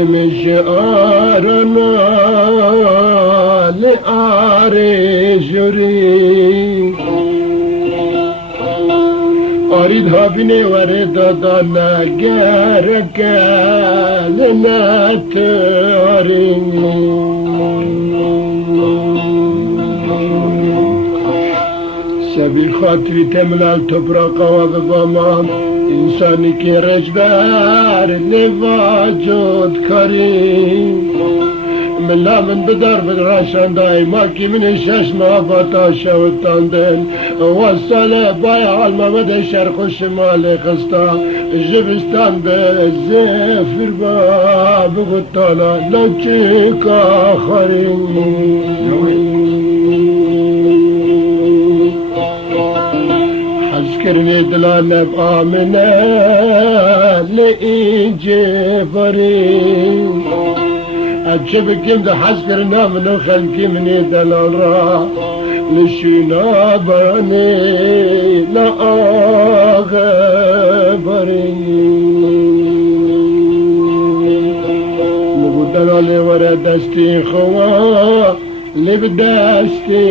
المشعارنا لآرجري أريدها بني وردها نجارك لنا تاري سبي خاطري تملى التبرق وبضمان إنساني كي رجدار لواجود كريم من لا من بدر بدراشان دايما كي من الشاش ما بطاشا والتاندن وصل بايع الممد الشرق والشمال خستا جبستان بالزفر باب غطانا لو تشيك آخرين حشكرني دلانا بآمنا لإيجي فريق أجبك يمدى حشكرنا منو خلقي مني دلال را لشينا باني لا آغبري نقول دلالي ورا دستي خوا لبداشتي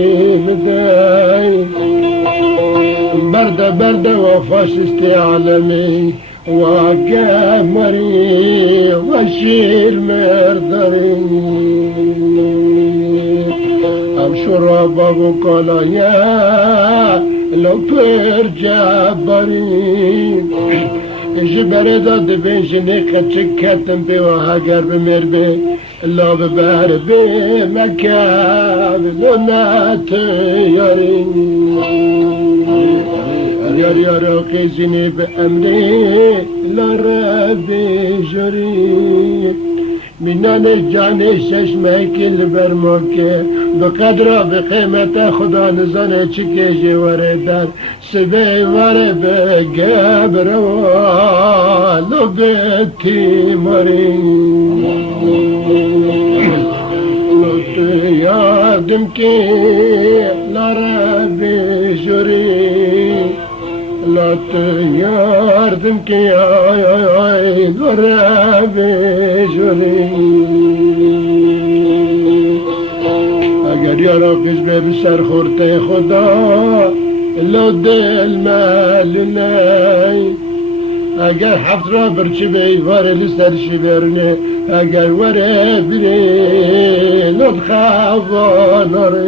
بداي بردة بردة وفاشستي عالمي وقمري وشير مردري أبشر بابو قلايا لو برجع بري جبر داد بيجني خدشكتم بوهاجر بمربي لو ببربي مكاب لنا تياري يار يار قيزني بأمري لا ربي جري منان الجاني ششمك البرمك بقدره بقيمة خدا نزانه چكي جواره در سبي واره بقبر والو بيتي مرين لطي يادم كي لا ربي جري لا تياردم كي اي غرابي جري اگر يارا قزبه بسر خورته خدا لو دل مالناي اگر حفت را برچه بیواره لسر شبرنه اگر وره بره لو خواناره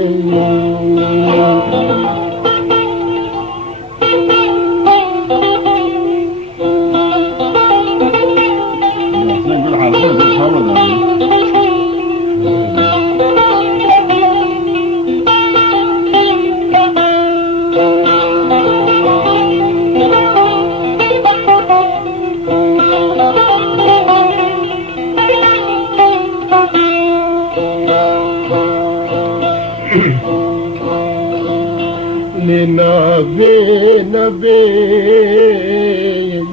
نبي نبي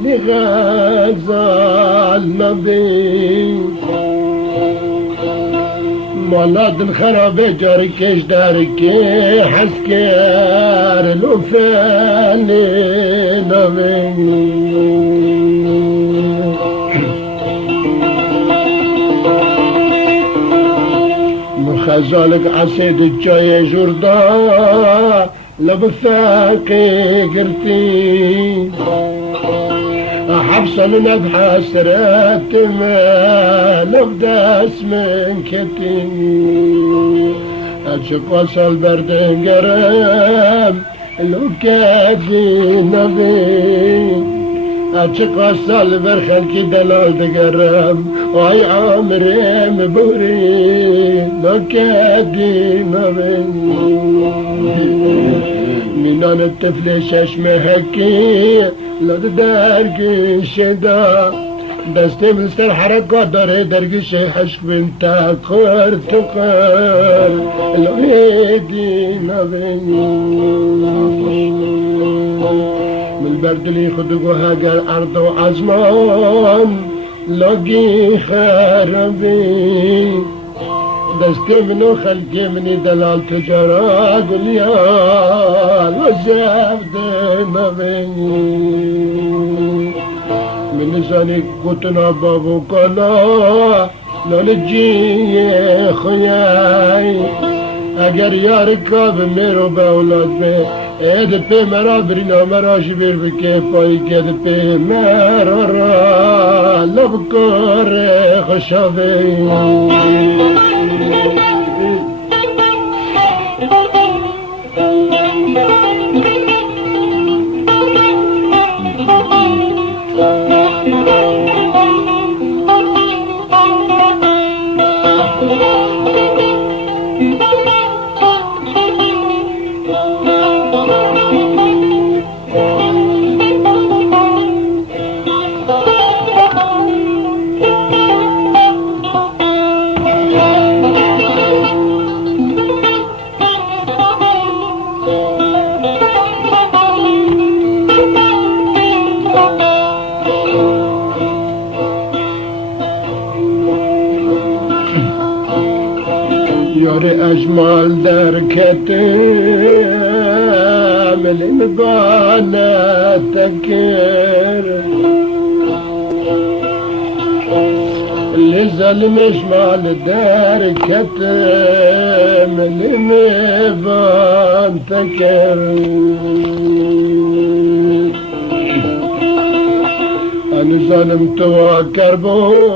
لغزال نبي مولاد الخراب جاركش داركي حسكير الوفاني نبي مخزالك عسيد الجاي جردا لبثاقي قرتي حبسة من أبحث راتما لبداس من كتي أجق وصل بردين قرام لو كاتي نبي أجق وصل برخل كي دلال دقرام وعي عمري مبوري لو كاتي نبي منان الطفل ششمه هكي لا درقي شدا دستي مستر حركات داري درقش حشك بنتا قر تقر العيدي نبيني من البرد اللي خدقوا هاجر أرض وعزمان لاقي خربي دستي منو خلقي مني دلال تجارة قليال وزفد نبيني من نزانی گوتنا بابو کنا لالجی خویای اگر یار کاب میرو به اولاد به اید پی مرا برینا مرا شبیر بکه پایی که اید پی مرا را لبکار خوشابه اجمال در كتام الامبانة تكر اللي ظلم اجمال در كتام الامبان تكر أنا ظلمت وكربول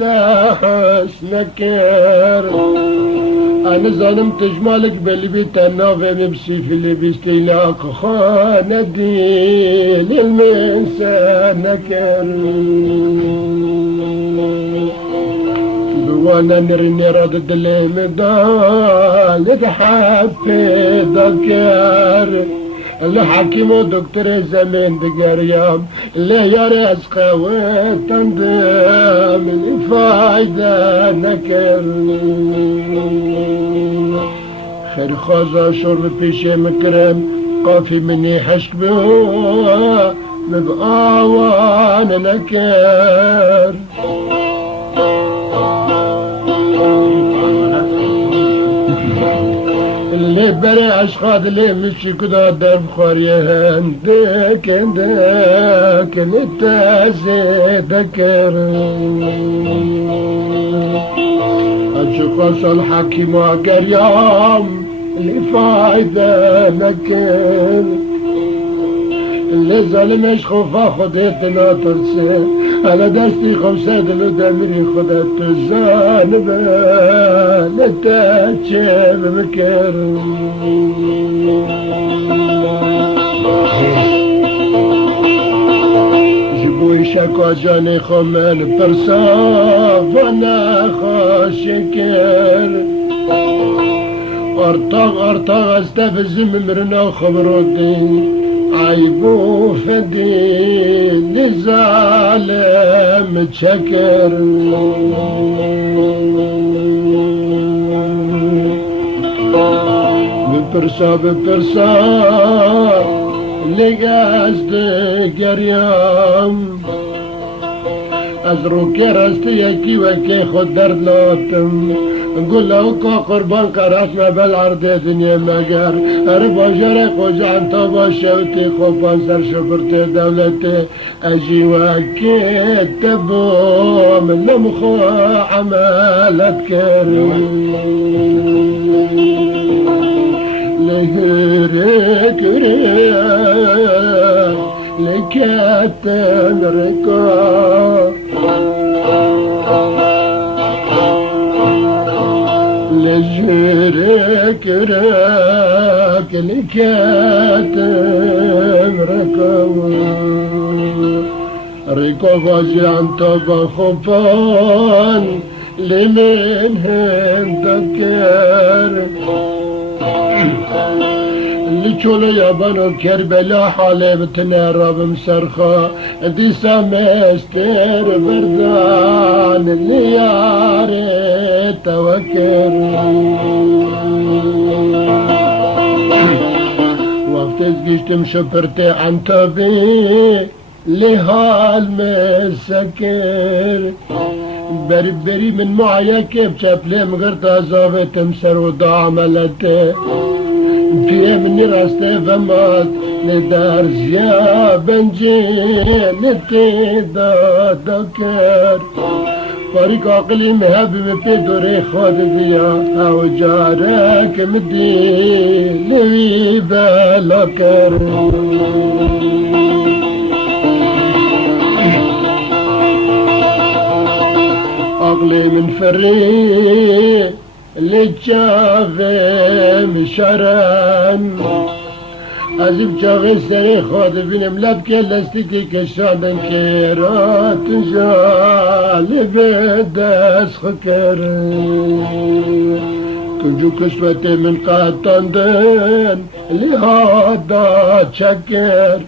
تحسنكر أنا ظلمت جمالك باللي بيتنافع بمسي في اللي بيستيلاك خاندي للمنسان نكر وانا نرني ردد المدال تحفي ذكر اللي حكيمو دكتور زمن دقريام اللي يارس قوة تندم الفايدة نكر خير خوزا شرب بيشي مكرم قافي مني حشك بوا مبقى وانا نكر اللي بري عشقاد اللي مشي كدا دم خوريه هندك هندك نتازي ذكر أشخاص الحكيم وقريام اللي فايدة نكر اللي ظلمش خوفا خديتنا ترسي على دستي خمسة دلو دمري خدت الزانبة لتاتشي بمكر جبوي شكوى جاني خمان برصاف وانا خاشكر ارطاغ استفز ممرنا خبرودي عيبو فدي لظالم تشكر بپرسا لقاست قريام از روكي راستی يكي وكي خود درد لاتم نقول له قربان قراتنا بالعرض دنيا مقر اربا جرق وجعن طبا شوتي خوفان سر شبرتي دولتي اجي وكيت تبو من لمخو عمالت كريم لهرك ريا لكاتن ركا لجرك راك لكاتن ركا ركا غازي عن طبا خفان لمن هندكر اللي شولو يابانو كربلا حالبتنا راب مسرخا دي سامستر بردان اللي ياري توكر وقت ازقشتم شفرتي عن طبي لهالمسكر بري من معايا كيف شافلي مغرطة زابت مسر وضاع ملته توی منی راسته و مات ندار زیا بنجی نتی دادا کرد فاریک عقلی مهب پی دوره خود بیا او جارک مدی لوی بلا کرد عقلی من فری لجاوه مشارن عزیب چاقی سری خود بینم لب که لستیکی کشادن که را تجالی به دست خکر کنجو کشوت من قطاندن لحادا چکر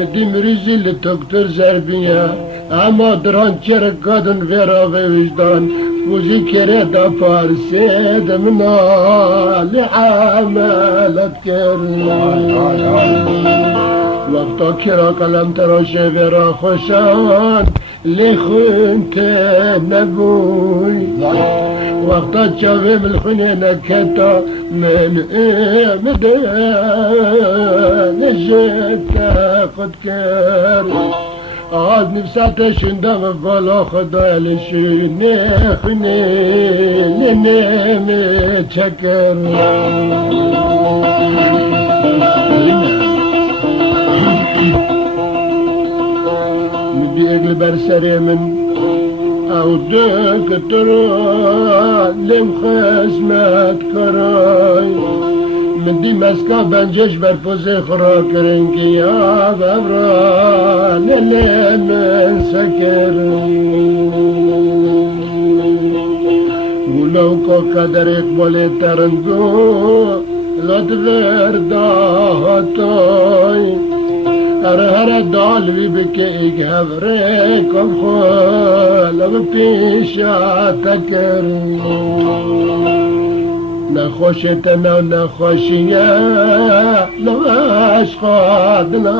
مدی مریزی لتکتر زربیه اما دران چرکادن ویرا و وجدان وجی کره دا پارسید منا لعملت کرد وقتا کرا قلم تراشه ویرا خوشان لخونت نبوی وقتا چاوه ملخونه نکتا من امده نجتا خود کرد آز نفساتشون دم بالا خدا لشونه خونه نمه چکر مدی اگل بر سر من او دکتر لم خسمت کرای مدی مسکا بنجش بر پوزه خورا کرن که یا ببران لمن سکر ولو کو قدر اقبال ترندو لطفر داهتای هر دال بی بکه ایک هفره کم خلق پیشا تکر نخوشتنا نخوشیه نواشقادنا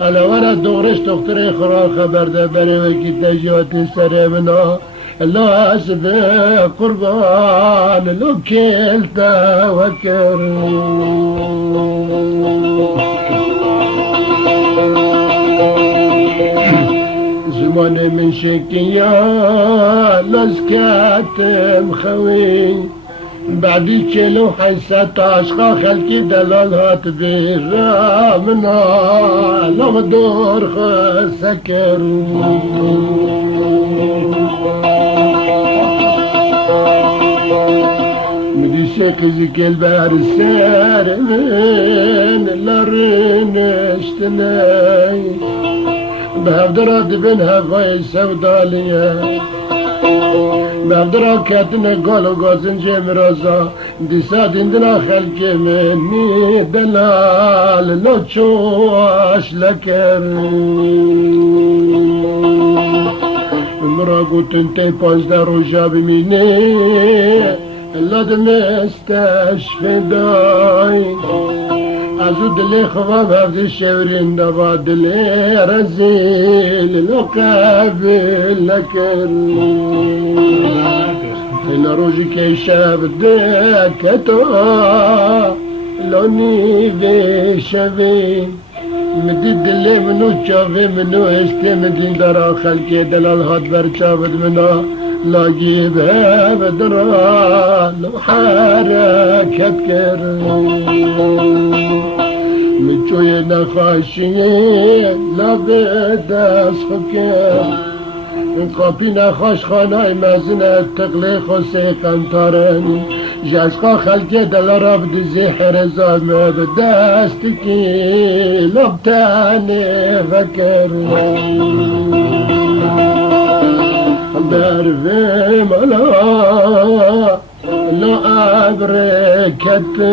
الورا دورش دختر خرا خبر ده بری وکی تجیات سر منا لاس به قربان لو کلتا وکر زمان من شکیا لزکاتم خوی بعدی چلو حیثت عشقا خلکی دلال هات بیرا منا لغ دور خسکر مدی شکزی کل بر سر من لرنشتنی به هفدرا دبن هوای سودالیه مبدرا کتن گل و گازنجه مرازا دیسا دیندنا خلق منی دلال لچوش لکر مرا گوتن تی 15 روژا بمینه لدم استشفدای ازو دلی خواب هفته شورین دوا دلی رزیل لو قابل لکر اینا روزی که شب دکتو لونی وی شوی مدی دلی منو چاوی منو استی مدین درا خلکی دلال هات بر چاود منا لاگی به درا لو حرکت کر مچوی نخاشی لبه دست خکر قاپی نخاش خانه مزنه تقلی خوصی قنطارن جشقا خلکی دلارا بدوزی حرزامه به دست کی لبتانی فکر دروی ملا لو ابرکتم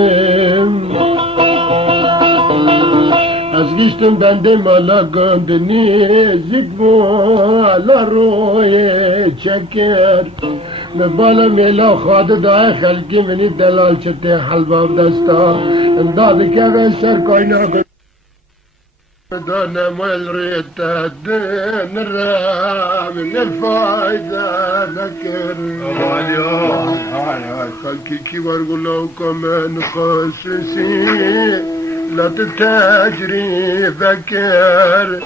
از گیشتم بنده مالا گندنی زید بالا روی چکر بالا میلا خواهد دای خلقی منی دلال چته حلباب دستا انداد که به سر کوئی نکن دانم الريت الدين الرام الفايدة ذكر خلكي كي وارقول لكم نخصصي لا تتجري فكر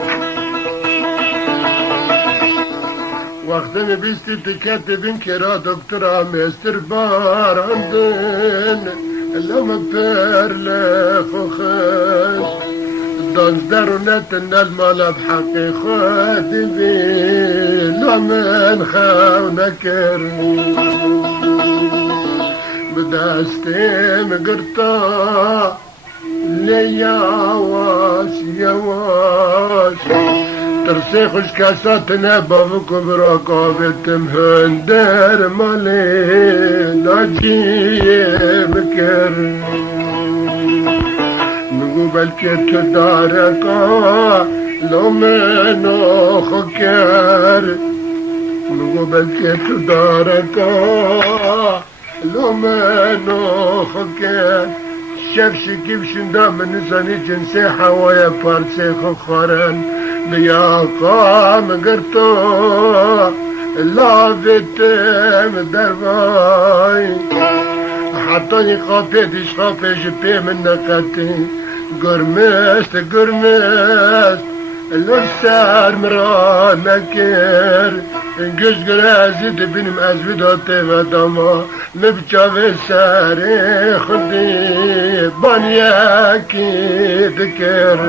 وقتن بیستی تکتبین کرا دکترا مستر باراندن لما پر لخوخش دانزدر و نتن المال بحقی خود بی لمن خو نکر بدستیم گرتا لیاواش یواش ترسي خوش كاساتنا بابكو براقابتم هندر مالي ناجي بكر نقو بلكي تداركا لو منو خكر نقو بلكي تداركا لو منو خكر شفشي كيف شندا من زني جنسي حوايا بارسي خخارن يا قام قرتو لا فتم درباي حطاني خافيتش خافي جبي من نقتي قرمست الأسار مران مكير انقش قرازي تبين مأزود هطيفة دما مبجاف ساري خدي بانياكي ذكر